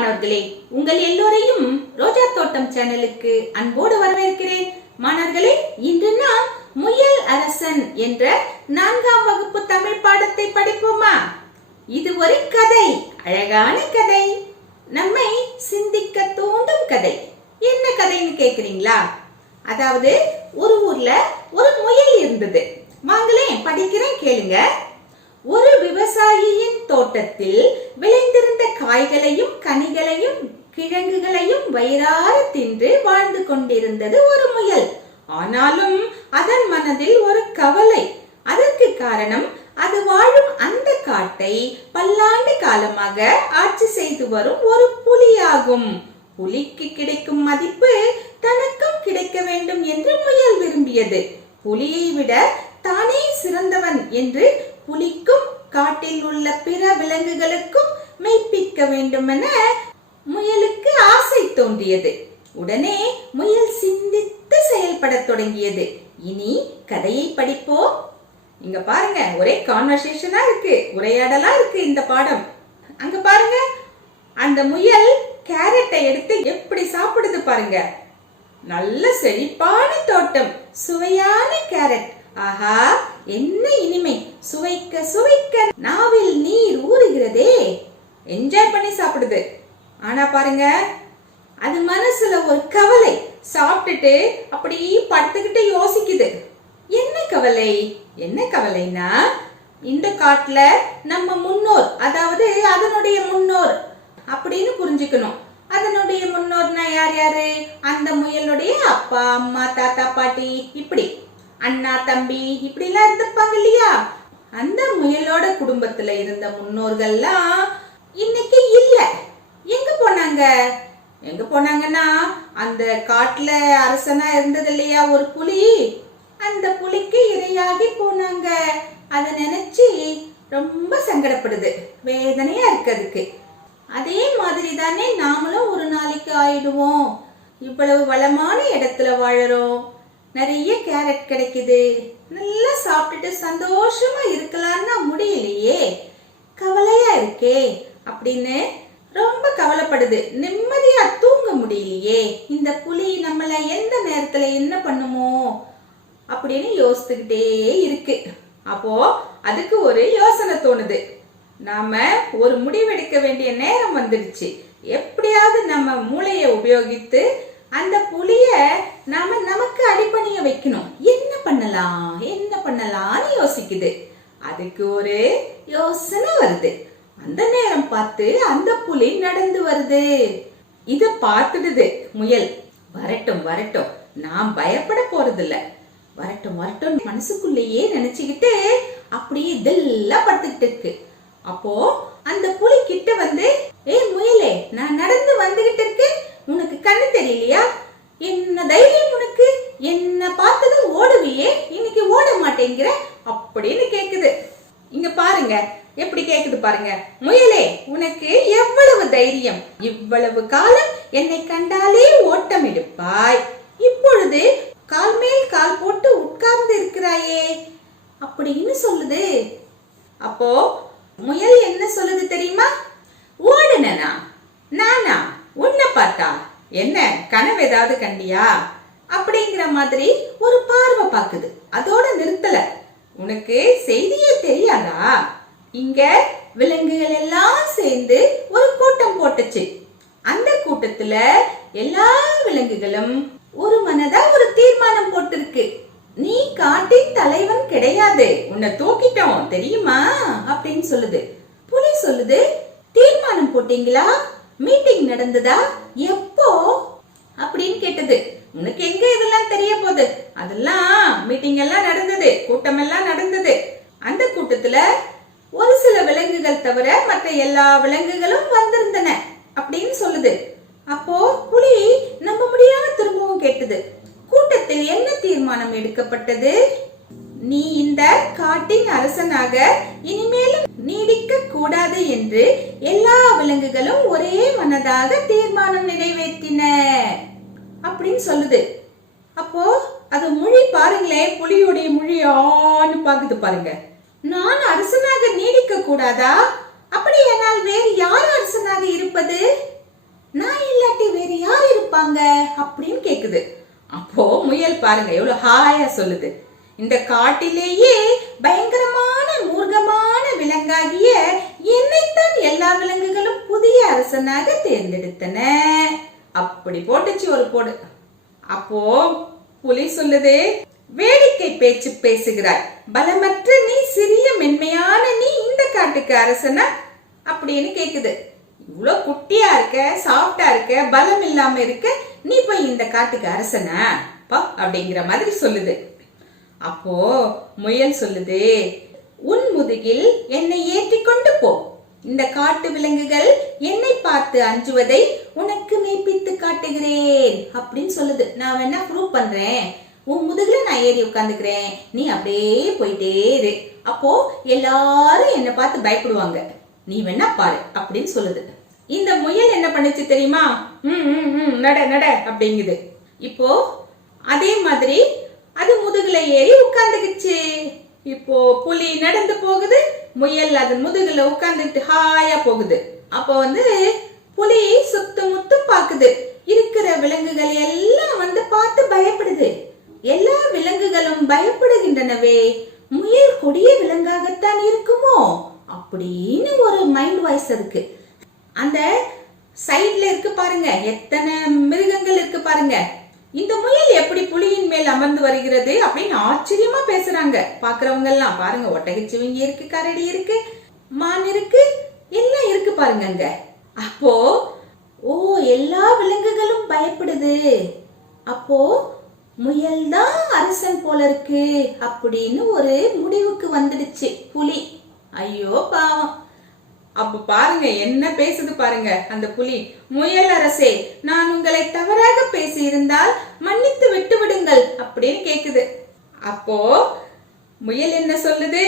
மாணவர்களே, உங்கள் எல்லோரையும் ரோஜா தோட்டம் சேனலுக்கு அன்போடு வரவேற்கிறேன். மாணவர்களே, இன்று நாம் முயல் அரசன் என்ற 4ஆம் வகுப்பு தமிழ் பாடத்தை படிப்போமா? இது ஒரு கதை, அழகான கதை, நம்மை சிந்திக்க தூண்டும் கதை. என்ன கதைன்னு கேக்குறீங்களா? அதாவது ஒரு ஊர்ல ஒரு முயல் இருந்தது. வாங்களேன் படிக்கிறேன், கேளுங்க. ஒரு விவசாயியின் தோட்டத்தில் விளைந்திருந்த காய்களையும் கனிகளையும் கிழங்குகளையும் வயிறார தின்று வாழ்ந்து கொண்டிருந்தது ஒரு முயல். ஆனாலும் அதன் மனதில் ஒரு கவலை. அதற்கு காரணம், அது வாழும் அந்த காட்டை பல்லாண்டு காலமாக ஆட்சி செய்து வரும் ஒரு புலியாகும். புலிக்கு கிடைக்கும் மதிப்பு தனக்கும் கிடைக்க வேண்டும் என்று முயல் விரும்பியது. புலியை விட தானே சிறந்தவன் என்று புலிக்கும் காட்டில் உள்ள பிற விலங்குகளுக்கும் மெய்ப்பிக்க வேண்டும் என முயலுக்கு ஆசை தோன்றியது. உடனே முயல் சிந்தித்து செயல்பட தொடங்கியது. இனி கதையை படிப்போம். இங்க பாருங்க, ஒரே கான்வர்சேஷனா இருக்கு, உரையாடலா இருக்கு இந்த பாடம். அங்க பாருங்க, அந்த முயல் கேரட்டை எடுத்து எப்படி சாப்பிடுது பாருங்க. நல்ல செழிப்பான தோட்டம், சுவையான கேரட். ஆஹா, என்ன இனிமை! சுவைக்க சுவைக்க நாவில் நீர் ஊறுகிறதே. என்ஜாய் பண்ணி சாப்பிடுது. ஆனா பாருங்க, அது மனசுல ஒரு கவலை. சாப்பிட்டுட்டு அப்படி படுத்துக்கிட்டு யோசிக்குது. என்ன கவலை? என்ன கவலைனா, இந்த காட்டுல நம்ம முன்னோர், அதாவது அதனுடைய முன்னோர் அப்படின்னு புரிஞ்சுக்கணும். அதனுடைய முன்னோர்னா யார் யாரு? அந்த முயலுடைய அப்பா, அம்மா, தாத்தா, பாட்டி, இப்படி அண்ணா, தம்பி, இப்படி எல்லாம் இருந்திருப்பாங்க இல்லையா? அந்த முயலோட குடும்பத்துல இருந்த முன்னோர்கள்லாம் இன்னைக்கு இல்ல. எங்க போனாங்க? எங்க போனாங்கன்னா, அந்த காட்டுல அரசனா இருந்தது இல்லையா ஒரு புலி, அந்த புலிக்கு இரையாகி போனாங்க. அத நினைச்சு ரொம்ப சங்கடப்படுது, வேதனையா இருக்கு அதுக்கு. அதே மாதிரி தானே நாமளும் ஒரு நாளைக்கு ஆயிடுவோம். இவ்வளவு வளமான இடத்துல வாழறோம், நிறைய கேரட் கிடைக்குது, நல்லா சாப்பிட்டுட்டு சந்தோஷமா இருக்கலாம்னா முடியலையே, கவலையா இருக்கே அப்படின்னு ரொம்ப கவலைப்படுது. நிம்மதியா தூங்க முடியலையே, இந்த புலி நம்மள எந்த நேரத்துல என்ன பண்ணுமோ அப்படின்னு யோசித்துக்கிட்டே இருக்கு. அப்போ அதுக்கு ஒரு யோசனை தோணுது. நாம ஒரு முடிவெடுக்க வேண்டிய நேரம் வந்துடுச்சு. எப்படியாவது நம்ம மூளையை உபயோகித்து அந்த புலிய நாம நமக்கு அடிபணிய வைக்கணும். என்ன பண்ணலாம், என்ன பண்ணலாம்னு யோசிக்குது. அதுக்கு ஒரு யோசனை வருது. அந்த நேரம் பார்த்து அந்த புலி நடந்து வருது. இத பார்த்துடுது முயல். வரட்டும் வரட்டும், நான் பயப்பட போறது இல்ல, வரட்டும் வரட்டும் மனசுக்குள்ளேயே நினைச்சுக்கிட்டு அப்படியே இதெல்லாம் படுத்துக்கிட்டு இருக்கு. அப்போ அந்த புலி கிட்ட வந்து, முயலே, நான் நடந்து வந்துகிட்டு இருக்கேன், உனக்கு கண்ணு தெரியலையா? என்ன தைரியம் உனக்கு? என்ன பார்த்ததும் ஓடுவியே, இன்னைக்கு ஓட மாட்டேங்கிற அப்படின்னு கேக்குது. இங்க பாருங்க எப்படி கேக்குது பாருங்க. முயலே, உனக்கு எவ்வளவு தைரியம்? இவ்வளவு காலம் என்னை கண்டாலே ஓட்டம் எடுப்பாய், இப்பொழுது கால் மேல் கால் போட்டு உட்கார்ந்து இருக்கிறாயே அப்படின்னு சொல்லுது. அப்போ முயல் என்ன சொல்லுது தெரியுமா? ஓடுனா நானா? உன்னை பார்த்தா என்ன கனவு ஏதாவது கண்டியா அப்படிங்கிற மாதிரி ஒரு பார்வை பாக்குது. அதோட நிறுத்தல. உனக்கு செய்தியே தெரியாதா? இங்க விலங்குகள் எல்லாம் சேர்ந்து ஒரு கூட்டம் போட்டுச்சு. அந்த கூட்டத்துல எல்லா விலங்குகளும் ஒரு மனதா ஒரு தீர்மானம் போட்டிருக்கு. நீ காட்டின் தலைவன் கிடையாது, உன்னை தூக்கிட்டோம் தெரியுமா அப்படின்னு சொல்லுது. புலி சொல்லுது, தீர்மானம் போட்டீங்களா? மீட்டிங் நடந்ததா? எப்போ அப்படின்னு கேட்டது. உனக்கு எங்க இதெல்லாம் தெரிய போகுது? அதெல்லாம் மீட்டிங் எல்லாம் நடந்தது, கூட்டம் எல்லாம் நடந்தது. அந்த கூட்டத்துல ஒரு சில விலங்குகள் தவிர மற்ற எல்லா விலங்குகளும் வந்திருந்தன அப்படின்னு சொல்லுது. அப்போ புலி நம்ப முடியாம திரும்பவும் கேட்டது, கூட்டத்தில் என்ன தீர்மானம் எடுக்கப்பட்டது? நீ இந்த காட்டின் அரசனாக இனிமேலும் நீடிக்க கூடாது என்று எல்லா விலங்குகளும் ஒரே மனதாக தீர்மானம் நிறைவேற்றின அப்படின்னு சொல்லுது. அப்போ அது மொழி பாருங்களேன், புலியுடைய மொழியான்னு பாக்குது பாருங்க. நான் அரசனாக நீடிக்க கூடாதா? அப்படியானால் வேறு யார் அரசனாக இருப்பது? கேக்குது. அப்போ முயல் பாருங்க எவ்வளவு ஹாயா சொல்லுது, இந்த காட்டிலேயே பயங்கரமான மூர்க்கமான விலங்காகிய என்னைத்தான் எல்லா விலங்குகளும் புதிய அரசனாக தேர்ந்தெடுத்தன. அப்படி போட்டுச்சு ஒரு போடு. அப்போ புலி சொல்லுது, வேடிக்கை பேச்சு பேசுகிறாய், பலமற்ற நீ, சிறிய மென்மையான நீ இந்த காட்டுக்கு அரசனா அப்படின்னு கேக்குது. இவ்வளவு குட்டியா இருக்க, சாஃப்டா இருக்க, பலம் இல்லாம இருக்க, நீ போய் இந்த காட்டுக்கு அரசனா அப்படிங்கிற மாதிரி சொல்லுது. அப்போ முயல் சொல்லுது, உன் முதுகில் என்னை ஏற்றி கொண்டு போ, இந்த காட்டு விலங்குகள் என்னை பார்த்து அஞ்சுவதை உனக்கு மெய்ப்பித்து காட்டுகிறேன் அப்படின்னு சொல்லுது. நான் வேணா ப்ரூவ் பண்றேன், உன் முதுகுல நான் ஏறி உட்காந்துக்கிறேன், நீ அப்படியே போயிட்டே இரு, அப்போ எல்லாரும் என்னை பார்த்து பயப்படுவாங்க, நீ வேணா பாரு அப்படின்னு சொல்லுது. இந்த முயல் என்ன பண்ணுச்சு தெரியுமா, நட நட அப்படிங்குது. இப்போ அதே மாதிரி அது முதுகுல ஏறி உட்கார்ந்துக்குச்சு. இப்போ புலி நடந்து போகுது, முயல் அது முதுகுல உட்கார்ந்துட்டு ஹாயா போகுது. அப்போ புலி சுத்து முத்து பாக்குது, இருக்கிற விலங்குகள் எல்லாம் பார்த்து பயப்படுது. எல்லா விலங்குகளும் பயப்படுகின்றனவே, முயல் கொடிய விலங்காகத்தான் இருக்குமோ அப்படின்னு ஒரு மைண்ட் வாய்ஸ் இருக்கு. அந்த சைட்ல இருக்கு பாருங்க, எத்தனை மிருகங்கள் இருக்கு பாருங்க, இந்த முயல் எப்படி புலியின் மேல் அமர்ந்து வருகிறது அப்படின்னு ஆச்சரியமா பேசுறாங்க பாக்குறவங்க எல்லாம். பாருங்க, ஒட்டகச்சிவிங்கி இருக்கு, கரடி இருக்கு, மான் இருக்கு, எல்லாம் இருக்கு பாருங்க அங்க. அப்போ எல்லா விலங்குகளும் பயப்படுது, அப்போ முயல் தான் அரசன் போல இருக்கு அப்படின்னு ஒரு முடிவுக்கு வந்துடுச்சு புலி. ஐயோ பாவம். அப்ப பாருங்க என்ன பேசுது பாருங்க அந்த புலி. முயல் அரசே, நான் உங்களை தவறாக பேசி இருந்தால் மன்னித்து விட்டு விடுங்கள் அப்படின்னு கேக்குது. அப்போ முயல் என்ன சொல்லுது,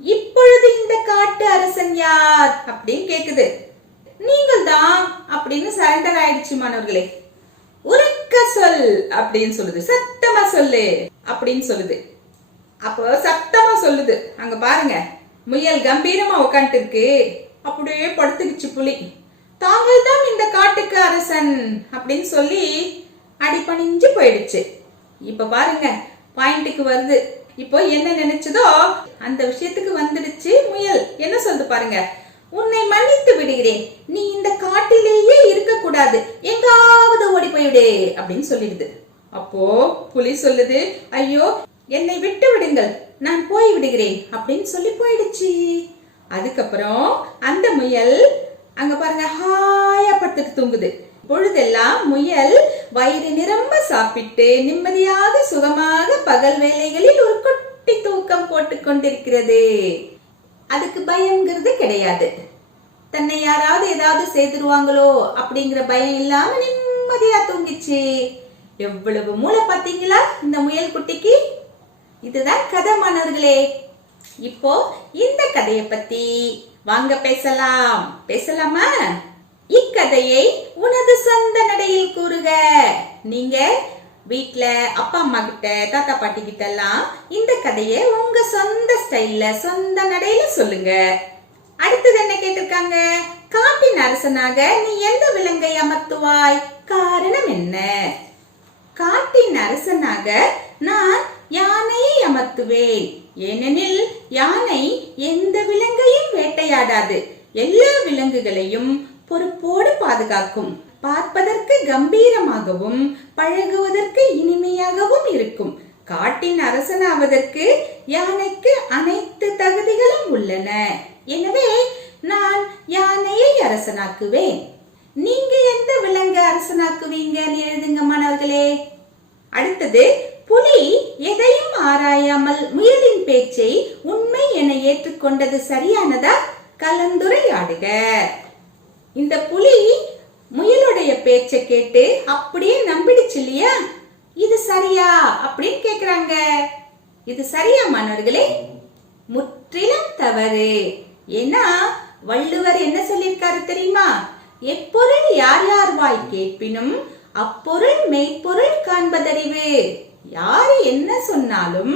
இப்பொழுது இந்த காட்டு அரசன் யார் அப்படின்னு கேக்குது. நீங்கள் தான் அப்படின்னு சரண்டர் ஆயிடுச்சு மாணவர்களே. உரக்க சொல் அப்படின்னு சொல்லுது, சத்தமா சொல்லு அப்படின்னு சொல்லுது. அப்போ சத்தமா சொல்லுது. அங்க பாருங்க, முயல் கம்பீரமா உட்காந்துட்டு இருக்கு, அப்படியே படுத்துக்கிச்சு புலி. தாங்கள் தான் இந்த காட்டுக்கு அரசன் அப்படின்னு சொல்லி அடிபணிஞ்சு போயிடுச்சு. இப்ப பாருங்க பாயிண்ட்டுக்கு வருது. இப்போ என்ன நினைச்சதோ அந்த விஷயத்துக்கு வந்துடுச்சு முயல். என்ன சொல்லுது பாருங்க, உன்னை மன்னித்து விடுகிறேன், நீ இந்த காட்டிலேயே இருக்க கூடாது, எங்காவது ஓடி போயிடு அப்படின்னு சொல்லிடுது. அப்போ புலி சொல்லுது, ஐயோ என்னை விட்டு விடுங்கள், நான் போய் விடுகிறேன் அப்படின்னு சொல்லி போயிடுச்சு. அதுக்கப்புறம் அந்த முயல் அங்க பாருங்க ஹாயா படுத்துட்டு தூங்குது. பொழுதெல்லாம் முயல் வயிறு நிரம்ப சாப்பிட்டு நிம்மதியாக சுகமாக பகல் வேளைகளில் ஒரு குட்டி தூக்கம் போட்டு கொண்டிருக்கிறது. அதுக்கு பயம்ங்கிறது கிடையாது, தன்னை யாராவது ஏதாவது செய்திருவாங்களோ அப்படிங்கிற பயம் இல்லாம நிம்மதியா தூங்கிச்சு. எவ்வளவு மூளை பாத்தீங்களா இந்த முயல் குட்டிக்கு. இதுதான் கதை மாணவர்களே. இப்போ இந்த கதையை பத்தி வாங்க பேசலாமா? இக்கதையை உனது சொந்த நடையில் கூறுக. நீங்க வீட்ல அப்பா அம்மா கிட்ட, தாத்தா பாட்டி கிட்ட எல்லாம் இந்த கதையை உங்க சொந்த ஸ்டைல்ல, சொந்த நடையில சொல்லுங்க. அடுத்தது என்ன கேட்டிருக்காங்க, காட்டின் அரசனாக நீ எந்த விலங்கை அமர்த்துவாய், காரணம் என்ன? காட்டின் அரசனாக நான் யானையை அமர்த்துவேன், ஏனெனில் யானை எந்த விலங்கையும் வேட்டையாடாது, எல்லா விலங்குகளையும் பொறுப்போடு பாதுகாக்கும், பார்ப்பதற்கு கம்பீரமாகவும் பழகுவதற்கு இனிமையாகவும் இருக்கும். காட்டின் அரசனாவதற்கு யானைக்கு அனைத்து தகுதிகளும் உள்ளன, எனவே நான் யானையை அரசனாக்குவேன். நீங்க எந்த விலங்கு அரசனாக்குவீங்கன்னு எழுதுங்க மாணவர்களே. அடுத்தது, புலி எதையும் ஆராயாமல் முயலின் பேச்சை உண்மை என ஏற்றுக்கொண்டது சரியானதா? கலந்துரையாடுக. இந்த புலி முயலுடைய பேச்சை கேட்டு அப்படியே நம்பிடுச்சு இல்லையா? இது சரியா அப்படின்னு கேக்குறாங்க. இது சரியா மாணவர்களே? முற்றிலும் தவறு. ஏன்னா வள்ளுவர் என்ன சொல்லியிருக்காரு தெரியுமா? எப்பொருள் யார் யார் வாய் கேட்பினும் அப்பொருள் மெய்ப்பொருள் காண்பதறிவு. யாரு என்ன சொன்னாலும்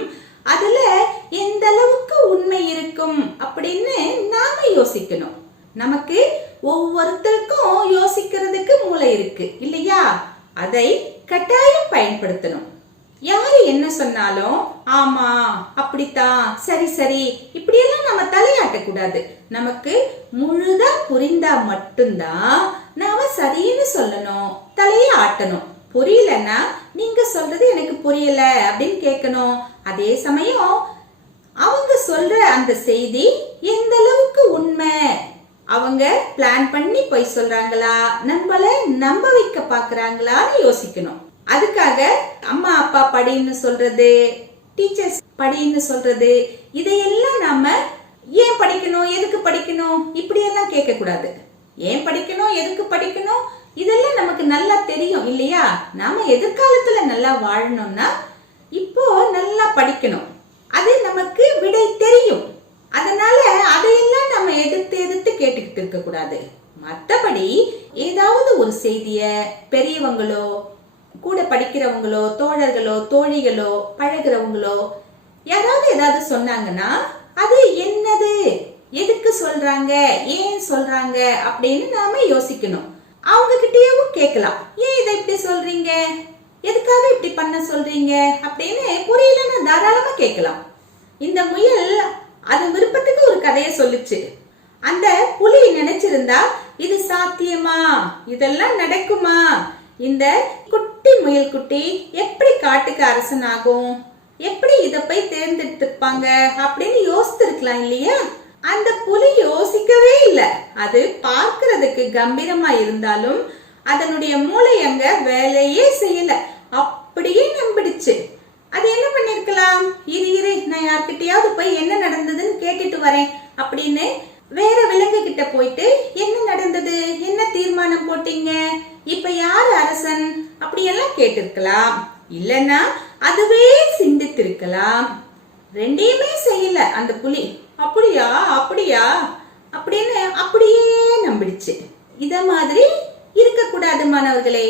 அதுல எந்த அளவுக்கு உண்மை இருக்கும் அப்படின்னு நாம யோசிக்கணும். நமக்கு ஒவ்வொருத்தருக்கும் யோசிக்கிறதுக்கு மூளை இருக்கு இல்லையா? அதை கட்டாயம் பயன்படுத்தணும். யாரு என்ன சொன்னாலும் ஆமா அப்படித்தான் சரி சரி இப்படியெல்லாம் நம்ம தலையாட்ட கூடாது. நமக்கு முழுதா புரிந்தா மட்டும்தான் நாம சரின்னு சொல்லணும், தலையை ஆட்டணும். புரியலன்னா நீங்க சொல்றது எனக்கு புரியல அப்படின்னு கேட்கணும். அதே சமயம் அவங்க சொல்ற அந்த செய்தி எந்த அளவுக்கு உண்மை, அவங்க பிளான் பண்ணி போய் சொல்றாங்களா, நம்மள நம்ப வைக்க பாக்குறாங்களான்னு யோசிக்கணும். அதுக்காக அம்மா அப்பா படின்னு சொல்றது, டீச்சர்ஸ் படின்னு சொல்றது, இதையெல்லாம் நாம ஏன் படிக்கணும் எதுக்கு படிக்கணும் இப்படியெல்லாம் கேட்க கூடாது. ஏன் படிக்கணும் எதுக்கு படிக்கணும் இதெல்லாம் நமக்கு நல்லா தெரியும் இல்லையா? நாம எதிர்காலத்துல நல்லா வாழணும்னா இப்போ நல்லா படிக்கணும், அது நமக்கு விடை தெரியும். அதனால அதையெல்லாம் நம்ம எதிர்த்து கேட்டுக்கிட்டு இருக்க கூடாது. மற்றபடி ஏதாவது ஒரு செய்திய பெரியவங்களோ கூட படிக்கிறவங்களோ தோழர்களோ தோழிகளோ பழகிறவங்களோ யாராவது ஏதாவது சொன்னாங்கன்னா அது என்னது, எதுக்கு சொல்றாங்க, ஏன் சொல்றாங்க அப்படின்னு நாம யோசிக்கணும். அவங்க கிட்டேயும் கேட்கலாம், ஏன் இதை இப்படி சொல்றீங்க, எதுக்காக இப்படி பண்ண சொல்றீங்க அப்படின்னு புரியலன்னா தாராளமா கேட்கலாம். இந்த முயல் அது விருப்பத்துக்கு ஒரு கதையை சொல்லுச்சு. அந்த புலி நினைச்சிருந்தா இது சாத்தியமா, இதெல்லாம் நடக்குமா, இந்த குட்டி முயல் குட்டி எப்படி காட்டுக்கு அரசன் ஆகும், எப்படி இத போய் தேர்ந்தெடுத்துப்பாங்க அப்படின்னு யோசித்திருக்கலாம் இல்லையா? அந்த புலி யோசிக்கவே இல்லை. அது பார்க்கிறதுக்கு கம்பீரமா இருந்தாலும் அதனுடைய மூளை அங்க வேலையே செய்யல, அப்படியே நம்பிடுச்சு. அது என்ன பண்ணிருக்கலாம், இரு நான் யார்கிட்டயாவது போய் என்ன நடந்ததுன்னு கேட்டுட்டு வரேன் அப்படின்னு வேற விலங்கு கிட்ட போயிட்டு என்ன நடந்தது, என்ன தீர்மானம் போட்டீங்க, இப்ப யார் அரசன் அப்படியெல்லாம் கேட்டிருக்கலாம். இல்லன்னா அதுவே சிந்தித்திருக்கலாம். ரெண்டையுமே செய்யல அந்த புலி. அப்படியா அப்படியா அப்படின்னு அப்படியே நம்பிடுச்சு. இத மாதிரி இருக்க கூடாது மாணவர்களே.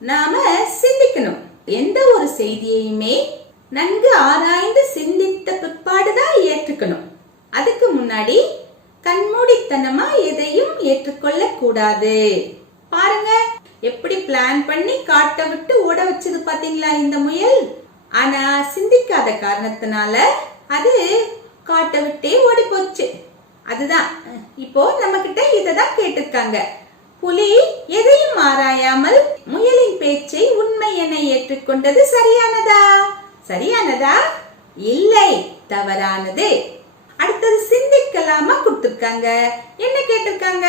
நாம சிந்திக்கணும். எந்த ஒரு செய்தியையுமே நன்கு ஆராய்ந்து சிந்தித்த பிற்பாடுதான் ஏற்றுக்கணும். அதுக்கு முன்னாடி கண்மூடித்தனமா எதையும் ஏற்றுக்கொள்ள கூடாது. பாருங்க எப்படி பிளான் பண்ணி காட்ட விட்டு ஓட வச்சது பாத்தீங்களா இந்த முயல். ஆனா சிந்திக்காத காரணத்தினால அது காட்ட விட்டே ஓடி போச்சு. அதுதான் இப்போ நம்ம கிட்ட இததான் கேட்டிருக்காங்க. புலி எதையும் ஆராயாமல் முயலின் பேச்சை உண்மை என ஏற்றுக்கொண்டது சரியானதா? சரியானதா? இல்லை, தவறானது. அடுத்தது சிந்திக்கலாமா கொடுத்திருக்காங்க. என்ன கேட்டிருக்காங்க?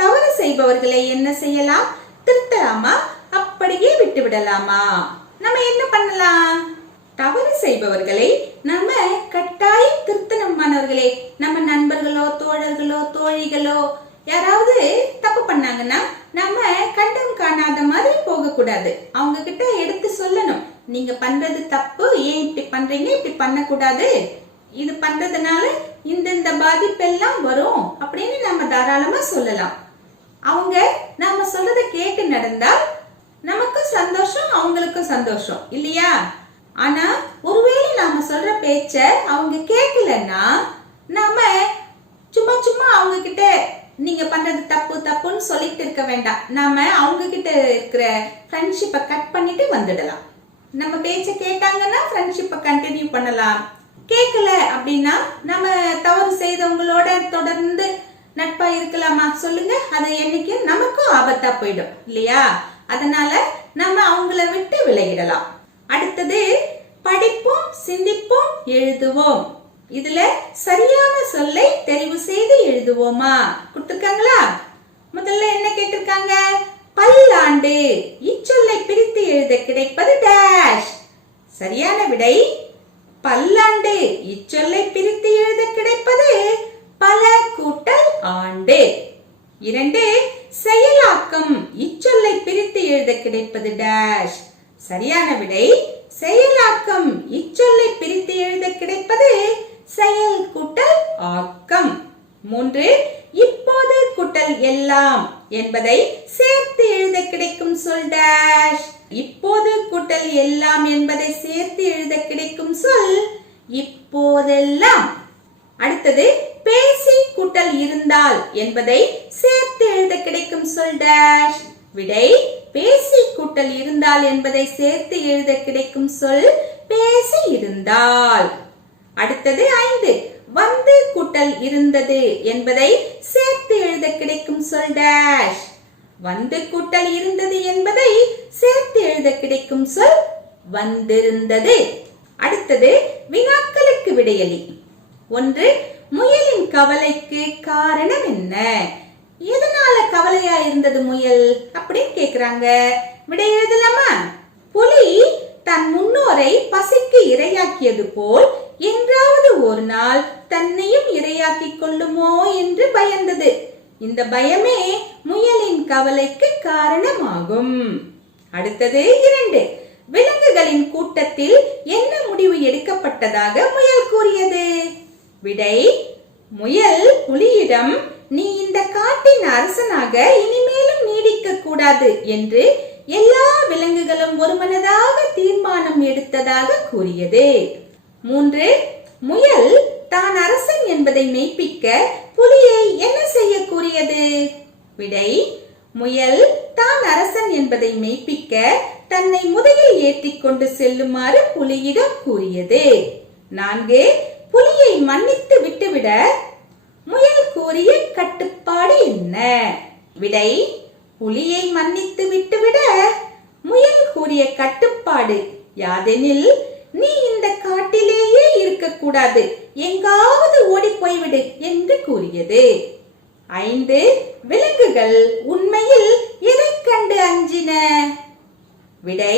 தவறு செய்பவர்களை என்ன செய்யலாம்? திருத்தலாமா, அப்படியே விட்டு விடலாமா? நம்ம என்ன பண்ணலாம்? தவறு செய்பவர்களை நம்ம கட்டாயம் திருத்தணும் மாணவர்களே. நம்ம நண்பர்களோ தோழர்களோ தோழிகளோ யாராவது தப்பு பண்ணாங்கன்னா நம்ம கண்டம் காணாத மாதிரி போக கூடாது. அவங்க கிட்ட எடுத்து சொல்லணும், நீங்க பண்றது தப்பு, ஏன் இப்படி பண்றீங்க, இப்படி பண்ணக்கூடாது, இது பண்றதுனால இந்த பாதிப்பெல்லாம் வரும் அப்படின்னு நம்ம தாராளமா சொல்லலாம். அவங்க நாம சொல்றத கேட்டு நடந்தா நமக்கும் சந்தோஷம், அவங்களுக்கும் சந்தோஷம் இல்லையா? ஆனா ஒருவேளை நாம சொல்ற பேச்ச அவங்க கேட்கலன்னா நாம சும்மா சும்மா அவங்க கிட்ட நீங்க பண்றது தப்பு தப்புன்னு சொல்லிட்டு இருக்க வேண்டாம். நாம அவங்க கிட்ட இருக்கிற ஃப்ரெண்ட்ஷிப்பை கட் பண்ணிட்டு வந்துடலாம். நம்ம பேச்ச கேட்டாங்கன்னா ஃப்ரெண்ட்ஷிப்பை கண்டினியூ பண்ணலாம். கேட்கல அப்படின்னா நம்ம தவறு செய்தவங்களோட தொடர்ந்து நட்பா இருக்கலாமா சொல்லுங்க? அது என்னைக்கு நமக்கும் ஆபத்தா போயிடும் இல்லையா? அதனால நம்ம அவங்கள விட்டு விலகிடலாம். அடுத்தது படிப்போம், சிந்திப்போம், எழுதுவோம். இதுல சரியான சொல்லை தெரிவு செய்து எழுதுவோமா கொடுத்திருக்காங்களா? முதல்ல என்ன கேட்டிருக்காங்க? பல்லாண்டு. இச்சொல்லை பிரித்து எழுத கிடைப்பது டேஷ். சரியான விடை பல்லாண்டு. இச்சொல்லை பிரித்து எழுத கிடைப்பது பல கூட்டல் ஆண்டு. 2 செயலாக்கம். இச்சொல்லை பிரித்து எழுத கிடைப்பது டேஷ். சரியான விடை செயலாக்கம். இச்சொல்லை பிரித்து எழுத கிடைப்பது செயல் கூட்டல் ஆக்கம். 3 இப்போது கூட்டல் எல்லாம் என்பதை சேர்த்து எழுத கிடைக்கும் சொல் டேஷ். இப்போது கூட்டல் எல்லாம் என்பதை சேர்த்து எழுத கிடைக்கும் சொல் இப்போதெல்லாம். அடுத்தது பேசி கூட்டல் இருந்தால் என்பதை சேர்த்து எழுத கிடைக்கும் சொல் டேஷ். விடை பேசி கூட்டல் இருந்தால் என்பதை சேர்த்து எழுத கிடைக்கும் சொல் பேசி இருந்தால். அடுத்தது 5. வந்து கூட்டல் இருந்தது என்பதை சேர்த்து எழுத கிடைக்கும் சொல் டேஷ். வந்து கூட்டல் இருந்தது என்பதை சேர்த்து எழுத கிடைக்கும் சொல் வந்திருந்தது. அடுத்தது வினாக்களுக்கு விடையளி. 1. முயலின் கவலைக்கு காரணம் என்ன? எதனால கவலையா இருந்தது முயல் அப்படின்னு கேக்குறாங்க. விடை எழுதலாமா? புலி தன் முன்னோரை பசிக்கு இரையாக்கியது போல் என்றாவது ஒரு நாள் தன்னையும் இரையாக்கிக் கொள்ளுமோ என்று பயந்தது. இந்த பயமே முயலின் கவலைக்கு காரணமாகும். அடுத்தது 2. விலங்குகளின் கூட்டத்தில் என்ன முடிவு எடுக்கப்பட்டதாக முயல் கூறியது? விடை முயல் புலியிடம் நீ இந்த காட்டின் அரசனாக இனிமேலும் நீடிக்க கூடாது என்று எல்லா விலங்குகளும் ஒருமனதாக தீர்மானம் எடுத்ததாக கூறியது. 3. முயல் தான் அரசன் என்பதை மெய்ப்பிக்க புலியை என்ன செய்ய கூறியது? விடை முயல் தான் அரசன் என்பதை மெய்ப்பிக்க தன்னை முதுகில் ஏற்றிக் கொண்டு செல்லுமாறு புலியிடம் கூறியது. 4. புலியை மன்னித்து விட்டுவிட முயல் கூறிய கட்டுப்பாடு என்ன? விடை புலியை மன்னித்து விட்டுவிட முயல் கூறிய கட்டுப்பாடு யாதெனில் நீ இந்த காட்டிலேயே இருக்கக்கூடாது, எங்காவது ஓடி போய்விடு என்று கூறியது. 5. விலங்குகள் உண்மையில் எதை கண்டு அஞ்சின? விடை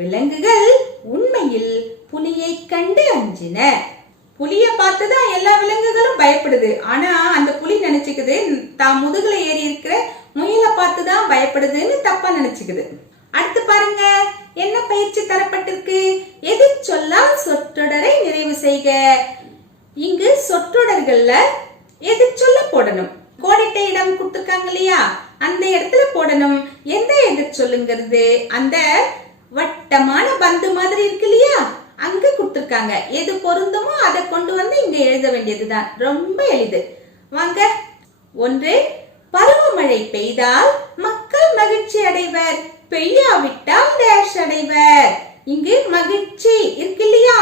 விலங்குகள் உண்மையில் புலியை கண்டு அஞ்சின. புலிய பார்த்துதான் எல்லா விலங்குகளும் பயப்படுது. ஆனா அந்த புலி நினைச்சுக்குது தான் முதுகுல ஏறி இருக்கிற முயலை பார்த்துதான் பயப்படுதுன்னு தப்பா நினைச்சுக்குது. அடுத்து பாருங்க, என்ன பயிற்சி தரப்பட்டிருக்கு? எதிர் சொல்லால் சொற்றொடரை நிறைவு செய்க. இங்கு சொற்றொடர்கள்ல எதிர் சொல்ல போடணும். கோடிட்ட இடம் கொடுத்திருக்காங்க இல்லையா, அந்த இடத்துல போடணும். எந்த எதிர் சொல்லுங்கிறது அந்த வட்டமான பந்து மாதிரி இருக்கு இல்லையா, அங்க கொடுத்திருக்காங்க. எது பொருந்துமோ அதை கொண்டு வந்து இங்க எழுத வேண்டியதுதான். ரொம்ப எளிது. வாங்க. 1. பருவமழை பெய்தால் மக்கள் மகிழ்ச்சி அடைவர், பெய்யாவிட்டால் டேஷ் அடைவர். இங்கு மகிழ்ச்சி இருக்கு இல்லையா,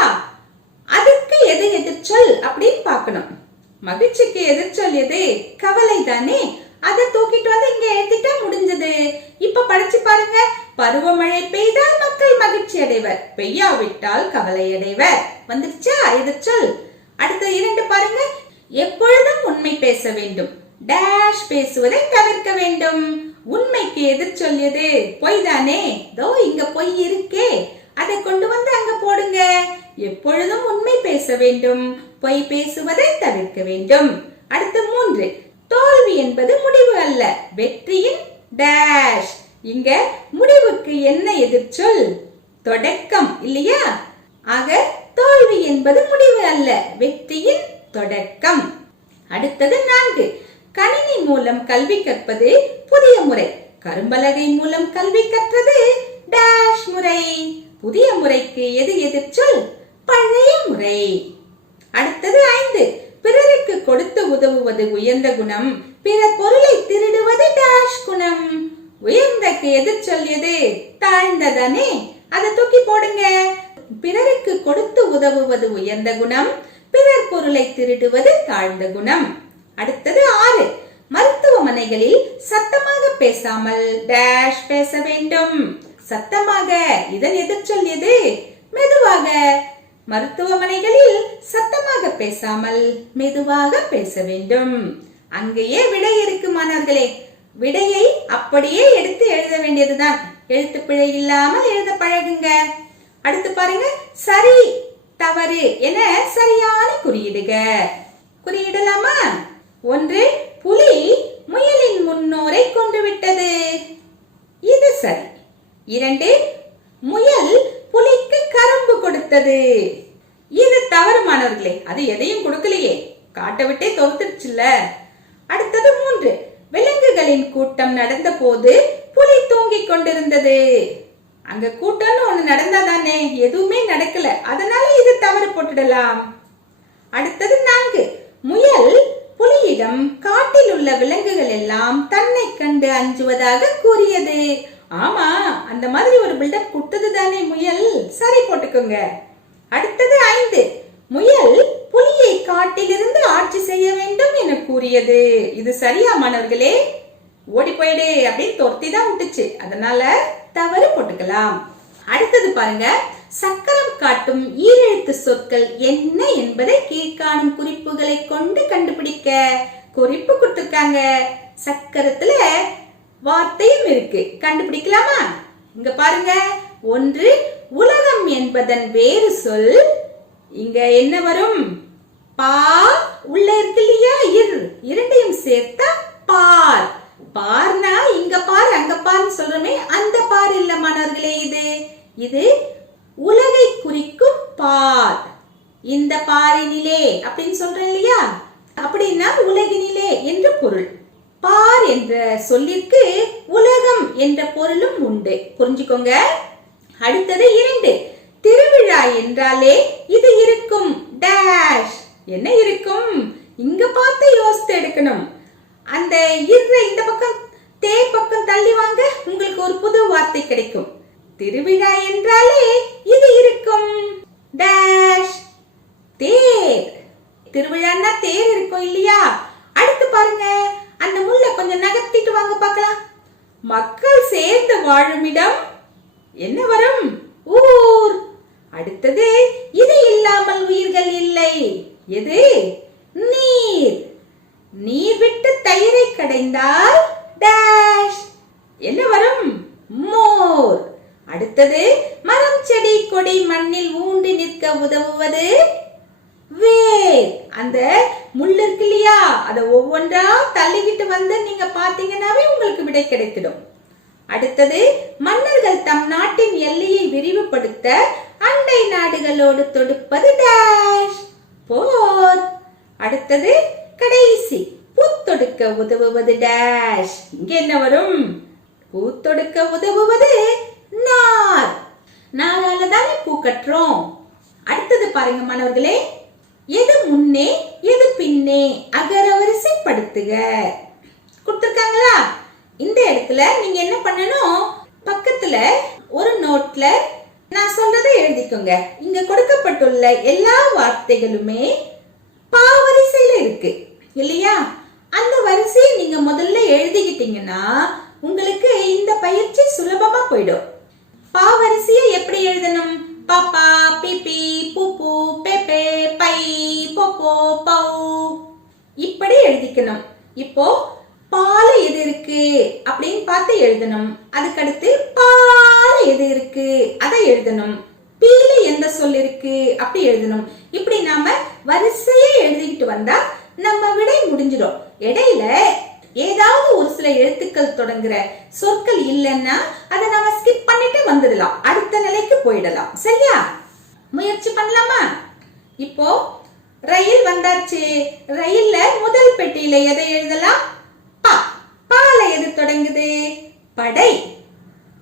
அதுக்கு எது எதிர்ச்சொல் அப்படின்னு பார்க்கணும். மகிழ்ச்சிக்கு எதிர்ச்சொல் எது? கவலை தானே. அதை தூக்கிட்டு வந்து இங்க எழுதிட்டா முடிஞ்சது. இப்ப படிச்சு பாருங்க. பருவமழை பெய்தால் மக்கள் மகிழ்ச்சி அடைவர், பெய்யாவிட்டால் கவலை அடைவர். வந்துருச்சா எதிர்ச்சொல்? அடுத்த 2 பாருங்க. எப்பொழுதும் உண்மை பேச வேண்டும், டேஷ் பேசுவதை தவிர்க்க வேண்டும். உண்மைக்கு எதிர்ச்சொல் எது? பொய் தானே. தோ இங்க பொய் இருக்கே, அதை கொண்டு வந்து அங்க போடுங்க. எப்பொழுதும் உண்மை பேச வேண்டும், பொய் பேசுவதை தவிர்க்க வேண்டும். அடுத்து 3. தோல்வி என்பது முடிவு அல்ல, வெற்றியின் டேஷ். இங்க முடிவுக்கு என்ன எதிர்ச்சொல்? தொடக்கம் இல்லையா? ஆக தோல்வி என்பது முடிவு அல்ல, வெற்றியின் தொடக்கம். அடுத்தது 4. கணினி மூலம் கல்வி கற்பது புதிய முறை, கரும்பலகை மூலம் கல்வி கற்றது டேஷ் முறை. புதிய முறைக்கு எது எதிர்ச்சொல்? பழைய முறை. அடுத்தது 5. பிறருக்கு கொடுத்து உதவுவது உயர்ந்த குணம், பிற பொருளை திருடுவது டேஷ் குணம். உயர்ந்தக்கு எதிர்ச்சொல் எது? தாழ்ந்ததானே. அதை தூக்கி போடுங்க. பிறருக்கு கொடுத்து உதவுவது உயர்ந்த குணம், பிறர் பொருளை திருடுவது தாழ்ந்த குணம். அடுத்தது 6. மருத்துவமனைகளில் சத்தமாக பேசாமல் டேஷ் பேச வேண்டும். சத்தமாக, இதன் எதிர்ச்சொல் எது? மெதுவாக. மருத்துவமனைகளில் சத்தமாக பேசாமல் மெதுவாக பேச வேண்டும். அங்கேயே விடை இருக்கு மாணவர்களே. விடையை அப்படியே எடுத்து எழுத வேண்டியதுதான். எழுத்து பிழை இல்லாமல் எழுத பழகுங்க. அடுத்து பாருங்க, சரி தவறு என சரியான குறியிடுக. குறியிடலாமா? 1. புலி முயலின் முன்னோரை கொன்று விட்டது, இது சரி. 2. முயல் புலிக்கு கரும்பு கொடுத்தது, இது தவறு மாணவர்களே. அது எதையும் கொடுக்கலையே, காட்ட விட்டே தொகுத்துருச்சுல்ல. அடுத்தது 3. விலங்குகளின் கூட்டம் நடந்த போது புலி தூங்கிக் கொண்டிருந்தது. அங்க கூட்டம்னு ஒண்ணு நடந்தாதானே, எதுவுமே நடக்கல, அதனால இது தவறு போட்டுடலாம். அடுத்தது 4. முயல் புலியிடம் காட்டில் உள்ள விலங்குகள் எல்லாம் தன்னை கண்டு அஞ்சுவதாக கூறியது. ஆமா, அந்த மாதிரி ஒரு பில்டப் கொடுத்தது தானே முயல். சரி, போட்டுக்கோங்க. அடுத்தது 5. முயல் புலியை காட்டிலிருந்து ஆட்சி செய்ய வேண்டும் என கூறியது. இது சரியா மாணவர்களே? ஓடி போயிடு அப்படின்னு துரத்தி தான் விட்டுச்சு, அதனால தவறு போட்டுக்கலாம். அடுத்தது பாருங்க, சக்கரம் காட்டும் ஈரெழுத்து சொற்கள் என்ன என்பதை கீழ்காணும் குறிப்புகளை கொண்டு கண்டுபிடிக்க. குறிப்பு கொடுத்திருக்காங்க. சக்கரத்துல வார்த்தையும் இருக்கு, கண்டுபிடிக்கலாமா? இங்க பாருங்க. 1 உலகம் என்பதன் வேறு சொல். இங்க என்ன வரும்? பா. உள்ள இருக்கு இல்லையா இரண்டையும் சேர்த்தா பார். பார்னா இங்க பார் அங்க பார்னு சொல்றமே, அந்த பார் இல்ல மாணவர்களே. இது உலகை குறிக்கும் பார். இந்த பாரினிலே அப்படின்னு சொல்றேன் இல்லையா, அப்படின்னா உலகினிலே என்று பொருள். பார் என்ற சொல்லிற்கு உலகம் என்ற பொருளும் உண்டு, புரிஞ்சுக்கோங்க. அடுத்தது 2 திருவிழா என்றாலே இது இருக்கும் டேஷ். என்ன இருக்கும்? இங்க பார்த்து யோசித்து எடுக்கணும். அந்த இந்த பக்கம் தே பக்கம் தள்ளி வாங்க, உங்களுக்கு ஒரு புது வார்த்தை கிடைக்கும். திருவிழா என்றாலே இது இருக்கும் டேஷ் தேர். திருவிழான்னா தேர் இருக்கும் இல்லையா? அடுத்து பாருங்க, அந்த முள்ள கொஞ்சம் நகர்த்திட்டு வாங்க பார்க்கலாம். மக்கள் சேர்ந்து வாழும் இடம் என்ன வரும்? ஊர். அடுத்தது இது இல்லாமல் உயிர்கள் இல்லை. எது? நீர். நீர் விட்டு தயிரை கடைந்தால் டேஷ் என்ன வரும்? மோர். அடுத்தது மரம் செடி கொடி மண்ணில் ஊண்டி நிற்க உதவுவது வேர். அந்த முள் இருக்கு இல்லையா, அதை ஒவ்வொன்றா தள்ளிக்கிட்டு வந்து நீங்க பாத்தீங்கன்னாவே உங்களுக்கு விடை கிடைத்திடும். அடுத்தது மன்னர்கள் தம் நாட்டின் எல்லையை விரிவுபடுத்த அண்டை நாடுகளோடு தொடுப்பது டேஷ் போர். அடுத்தது கடைசி பூத்தொடுக்க உதவுவது டேஷ். இங்க என்ன வரும்? பூத்தொடுக்க உதவுவது நார். நாரால தானே பூ கட்டுறோம். அடுத்தது பாருங்க மாணவர்களே, எது முன்னே எது பின்னே அகர வரிசைப்படுத்துக கொடுத்திருக்காங்களா? இந்த இடத்துல நீங்க என்ன பண்ணணும், பக்கத்துல ஒரு நோட்ல நான் சொல்றதை எழுதிக்கோங்க. இங்க கொடுக்கப்பட்டுள்ள எல்லா வார்த்தைகளுமே பா வரிசையில இருக்கு இல்லையா? அந்த வரிசையை நீங்க முதல்ல எழுதிக்கிட்டீங்கன்னா உங்களுக்கு இந்த பயிற்சி சுலபமா போயிடும். பா வரிசையை எப்படி எழுதணும்? பாப்பா, பிபி, பூப்பு, பேப்பே, பை, போப்போ, பௌ, இப்படி எழுதிக்கணும். இப்போ பால எது இருக்கு அப்படின்னு பார்த்து எழுதணும். அதுக்கடுத்து பால எது இருக்கு அதை எழுதணும். பீல எந்த சொல் இருக்கு அப்படி எழுதணும். இப்படி நாம வரிசையை எழுதிக்கிட்டு வந்தா நம்ம விடை முடிஞ்சிடும். இடையில ஏதாவது ஒரு சில எழுத்துக்கள் தொடங்குற சொற்கள் இல்லைன்னா அதை நாம ஸ்கிப் பண்ணிட்டு வந்துடலாம், அடுத்த நிலைக்கு போயிடலாம். சரியா? முயற்சி பண்ணலாமா? இப்போ ரயில் வந்தாச்சு. ரயில்ல முதல் பெட்டியில எதை எழுதலாம்? பா. பால எது தொடங்குது? படை.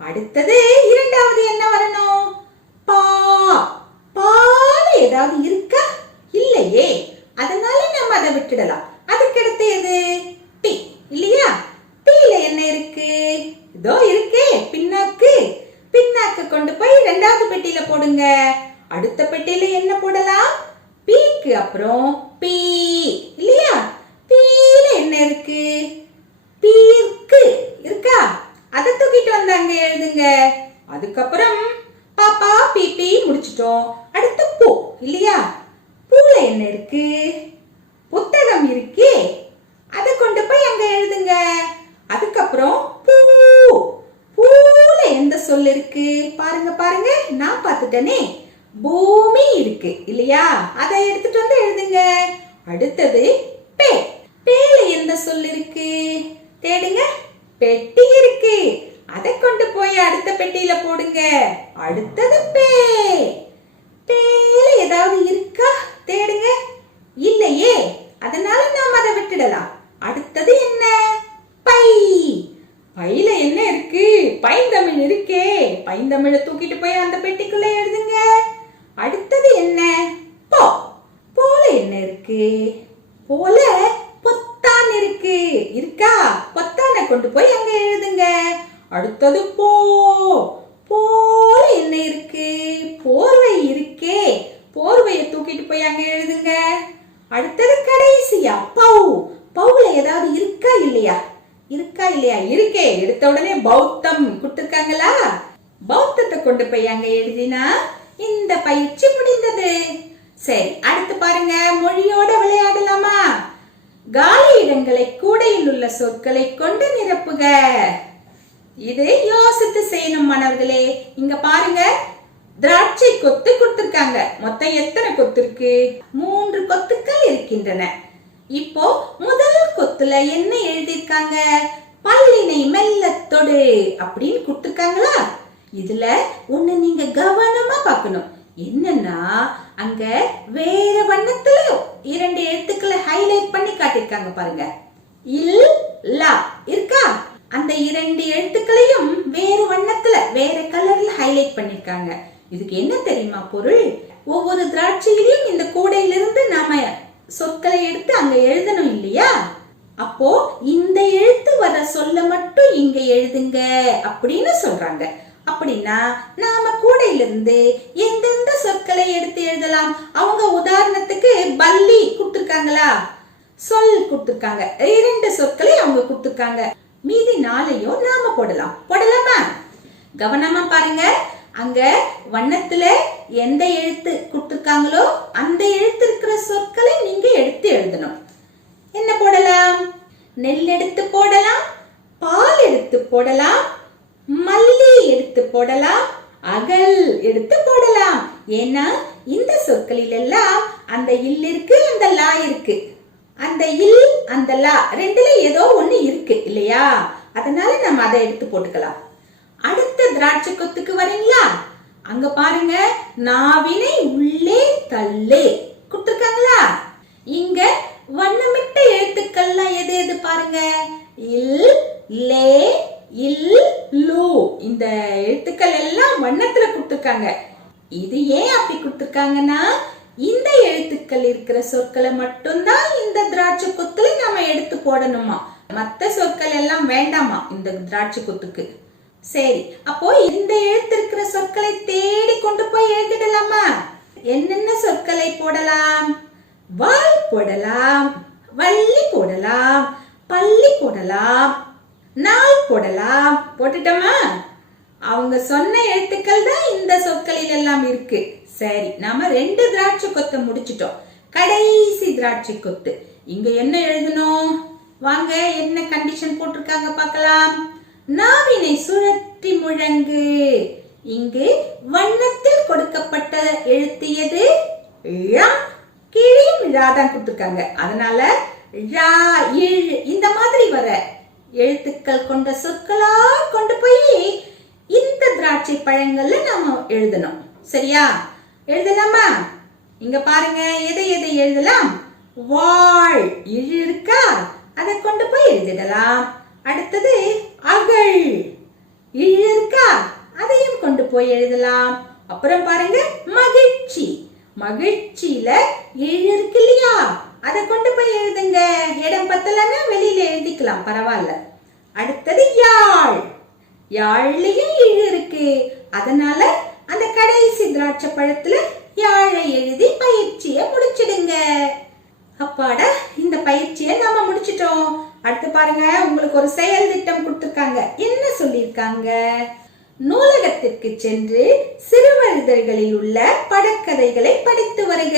அடுத்தது இரண்டாவது என்ன வரணும்? பா. பால ஏதாவது இருக்கா? இல்லையே, அதனால நம்ம அதை விட்டுடலாம். அதுக்கடுத்து எது? பி இல்லையா? பீல என்ன இருக்கு? இதோ இருக்கே பின்னாக்கு. பின்னாக்கு கொண்டு போய் இரண்டாவது பெட்டியில போடுங்க. அடுத்த பெட்டியில என்ன போடலாம்? பீக்கு அப்புறம் பீ இல்லையா? பீல என்ன இருக்கு? பீர்க்கு இருக்கா? அதை தூக்கிட்டு வந்தாங்க எழுதுங்க. அதுக்கப்புறம் பாப்பா பிபி முடிச்சிட்டோம். அடுத்து பூ இல்லையா? பூல என்ன இருக்கு? புத்தகம் இருக்கே, அதை கொண்டு போய் அங்க எழுதுங்க. அதுக்கப்புறம் பூ. பூல எந்த சொல் இருக்கு? பாருங்க பாருங்க, நான் பார்த்துட்டேனே, பூமி இருக்கு இல்லையா? அதை எடுத்துட்டு வந்து எழுதுங்க. அடுத்தது பே. பேல எந்த சொல் இருக்கு? தேடுங்க. பெட்டி இருக்கு, அதை கொண்டு போய் அடுத்த பெட்டியில போடுங்க. அடுத்தது பே. பேல ஏதாவது இருக்கா? தேடுங்க. இல்லையே, அதனால நாம் அதை விட்டுடலாம். அடுத்தது என்ன? பை. பையில என்ன இருக்கு? பைந்தமிழ் இருக்கே, பைந்தமிழை தூக்கிட்டு போய் அந்த பெட்டிக்குள்ள எழுதுங்க. அடுத்தது என்ன? போ. போல என்ன இருக்கு? போல இருக்கா? பொத்தானை கொண்டு போய் அங்க எழுதுங்க. அடுத்தது போ. போல என்ன இருக்கு? போர்வை இருக்கே. போர்வையை தூக்கிட்டு போய் அங்க எழுதுங்க. அடுத்தது கடைசியா பௌ. பௌல ஏதாவது இருக்கா இல்லையா? இருக்கா இல்லையா? இருக்கே. எடுத்த உடனே பௌத்தம் கொடுத்திருக்காங்களா? பௌத்தத்தை கொண்டு போய் அங்க எழுதினா இந்த பயிற்சி முடிந்தது. சரி, அடுத்து பாருங்க, மொழியோட விளையாடலாமா? காலி இடங்களை கூடையில் உள்ள சொற்களை கொண்டு நிரப்புக. இது யோசித்து செய்யணும் மாணவர்களே. இங்க பாருங்க, திராட்சை கொத்து கொடுத்திருக்காங்க. மொத்தம் எத்தனை கொத்து இருக்கு? 3 கொத்துக்கள் இருக்கின்றன. இப்போ முதல் கொத்துல என்ன எழுதிருக்காங்க? பல்லினை மெல்ல தொடு அப்படின்னு கொடுத்திருக்காங்களா? இதுல ஒண்ணு நீங்க கவனமா பார்க்கணும். என்னன்னா, அங்க வேற வண்ணத்துல 2 எழுத்துக்களை ஹைலைட் பண்ணி காட்டிருக்காங்க பாருங்க. இல் லா இருக்கா? அந்த 2 எழுத்துக்களையும் வேற வண்ணத்துல வேற கலர்ல ஹைலைட் பண்ணிருக்காங்க. இதுக்கு என்ன தெரியுமா பொருள்? ஒவ்வொரு திராட்சையிலையும் இந்த கூடையிலிருந்து நாம சொற்களை எடுத்து அங்க எழுதணும் இல்லையா? அப்போ இந்த எழுத்து வர சொல்ல மட்டும் இங்க எழுதுங்க அப்படின்னு சொல்றாங்க. அப்படின்னா நாம கூடையிலிருந்து எந்தெந்த சொற்களை எடுத்து எழுதலாம்? அவங்க உதாரணத்துக்கு பல்லி கொடுத்திருக்காங்களா? சொல் கொடுத்திருக்காங்க. 2 சொற்களை அவங்க கொடுத்திருக்காங்க. மீதி 4ஐயும் நாம போடலாமா? கவனமா பாருங்க. அங்க வண்ணத்துல எந்த எழுத்து கொடுத்திருக்காங்களோ அந்த எழுத்து இருக்கிற சொற்களை நீங்க எடுத்து எழுதணும். என்ன போடலாம்? நெல் எடுத்து போடலாம், பால் எடுத்து போடலாம், மல்லி எடுத்து போடலாம், அகல் எடுத்து போடலாம். ஏன்னா இந்த சொற்களில் எல்லாம் அந்த இல் இருக்கு, அந்த லா இருக்கு. அந்த இல் அந்த லா ரெண்டுல ஏதோ ஒண்ணு இருக்கு இல்லையா? அதனால நம்ம அதை எடுத்து போட்டுக்கலாம். அடுத்த திராட்சை கொத்துக்கு வரீங்களா? அங்க பாருங்க, நாவினை உள்ளே தள்ளு கொடுத்திருக்காங்களா? இங்க வண்ணமிட்ட எழுத்துக்கள்லாம் எது எது பாருங்க? இல், லே, இல், லு. இந்த எழுத்துக்கள் எல்லாம் வண்ணத்துல கொடுத்திருக்காங்க. இது ஏன் அப்படி கொடுத்திருக்காங்கன்னா, இந்த எழுத்துக்கள் இருக்கிற சொற்களை மட்டும்தான் இந்த திராட்சை கொத்துல நாம எடுத்து போடணுமா. மத்த சொற்கள் எல்லாம் வேண்டாமா இந்த திராட்சை கொத்துக்கு. சரி, அப்போ இந்த எழுத்து இருக்கிற சொற்களை தேடி கொண்டு போய் எழுதிடலாமா? என்னென்ன சொற்களை போடலாம்? வால் போடலாம், வள்ளி போடலாம், பள்ளி போடலாம், நாள் போடலாம். போட்டுட்டோமா? அவங்க சொன்ன எழுத்துக்கள் தான் இந்த சொற்களில் எல்லாம் இருக்கு. சரி, நாம 2 திராட்சை கொத்தை முடிச்சிட்டோம். கடைசி திராட்சை கொத்து. இங்க என்ன எழுதணும்? வாங்க, என்ன கண்டிஷன் போட்டிருக்காங்க பார்க்கலாம். நாவினை சுழற்றி முழங்கு. இங்கு வண்ணத்தில் கொடுக்கப்பட்ட எழுத்து எது? ழ. கீழையும் ழாதான் கொடுத்திருக்காங்க. அதனால ழா, இழ் இந்த மாதிரி வர எழுத்துக்கள் கொண்ட சொற்களா கொண்டு போய் இந்த திராட்சை பழங்கள்ல நாம எழுதணும். சரியா? எழுதலாமா? இங்க பாருங்க, எதை எதை எழுதலாம்? வாழ், இழ் இருக்கா? அதை கொண்டு போய் எழுதிடலாம். அடுத்தது அகல், இழ் இருக்கா? அதையும் கொண்டு போய் எழுதலாம். அப்புறம் பாருங்க, மகிழ்ச்சி. மகிழ்ச்சியில இழ் இருக்கு இல்லையா? அதை கொண்டு போய் எழுதுங்க. இடம் பத்தலன்னா வெளியில எழுதிக்கலாம், பரவாயில்ல. அடுத்தது யாழ். யாழ்லயும் இழ் இருக்கு. அதனால அந்த கடைசி திராட்சை பழத்துல யாழை எழுதி பயிற்சியை முடிச்சிடுங்க. அப்பாடா, இந்த பயிற்சியை நாம முடிச்சிட்டோம். அடுத்து பாருங்க, உங்களுக்கு ஒரு செயல் திட்டம் கொடுத்திருக்காங்க. என்ன சொல்லியிருக்காங்க? நூலகத்திற்கு சென்று சிறுவரிதழ்களில் உள்ள படக்கதைகளை படித்து வருக.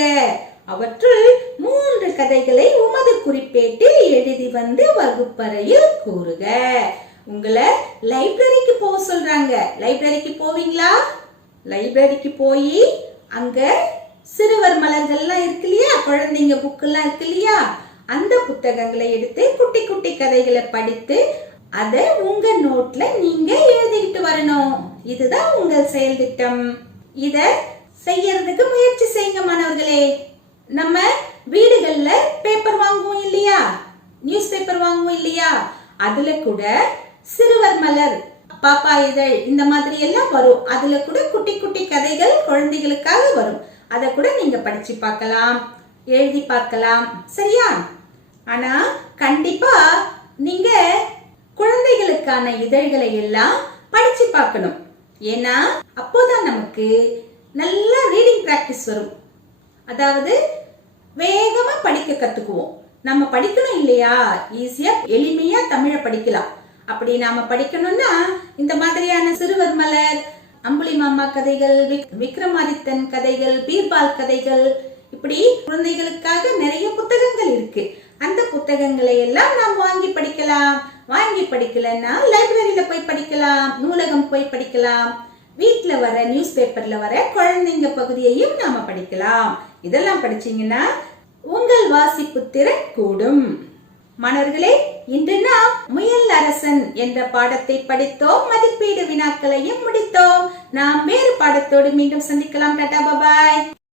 அவற்றுள் 3 கதைகளை உமது குறிப்பேட்டில் எழுதி வந்து வகுப்பறையில் கூறுக. உங்களை லைப்ரரிக்கு போக சொல்றாங்க. லைப்ரரிக்கு போவீங்களா? லைப்ரரிக்கு போய் அங்க சிறுவர் மலர்கள்லாம் இருக்கு இல்லையா, குழந்தைங்க புக் எல்லாம் இருக்கு இல்லையா, அந்த புத்தகங்களை எடுத்து குட்டி குட்டி கதைகளை படித்து அதை உங்க நோட்ல நீங்க எழுதிக்கிட்டு வரணும். இதுதான் உங்கள் செயல் திட்டம். இத செய்யறதுக்கு முயற்சி செய்யுங்க மாணவர்களே. நம்ம வீடுகள்ல பேப்பர் வாங்குவோம் இல்லையா, நியூஸ் பேப்பர் வாங்குவோம் இல்லையா, அதுல கூட சிறுவர் மலர், பாப்பா இதழ் இந்த மாதிரி எல்லாம் வரும். அதுல கூட குட்டி குட்டி கதைகள் குழந்தைகளுக்காக வரும். அதை கூட நீங்க படிச்சு பார்க்கலாம், எழுதி பார்க்கலாம். சரியா? ஆனா கண்டிப்பா நீங்க குழந்தைகளுக்கான இதழ்களை எல்லாம் படிச்சு பார்க்கணும். ஏன்னா அப்போதான் நமக்கு நல்லா ரீடிங் பிராக்டிஸ் வரும். அதாவது வேகமா படிக்க கத்துக்குவோம். நம்ம படிக்கணும் இல்லையா, ஈஸியா எளிமையா தமிழை படிக்கலாம். அப்படி நாம படிக்கணும்னா இந்த மாதிரியான சிறுவர் மலர், அம்புலி மாமா கதைகள், விக்ரமாதித்தன் கதைகள், பீர்பால் கதைகள், இப்படி குழந்தைகளுக்காக நிறைய புத்தகங்கள் இருக்கு. அந்த புத்தகங்களை எல்லாம் நாம் வாங்கி படிக்கலாம். வாங்கி படிக்கலன்னா லைப்ரரியில போய் படிக்கலாம், நூலகம் போய் படிக்கலாம். வீட்டுல வர நியூஸ் பேப்பர்ல வர குழந்தைங்க பகுதியையும் நாம படிக்கலாம். இதெல்லாம் படிச்சீங்கன்னா உங்கள் வாசிப்பு திறன் கூடும். மாணவர்களே, இன்று நாம் முயல் அரசன் என்ற பாடத்தை படித்தோம். மதிப்பீடு வினாக்களையும் முடித்தோம். நாம் வேறு பாடத்தோடு மீண்டும் சந்திக்கலாம். டாடா, பாய்.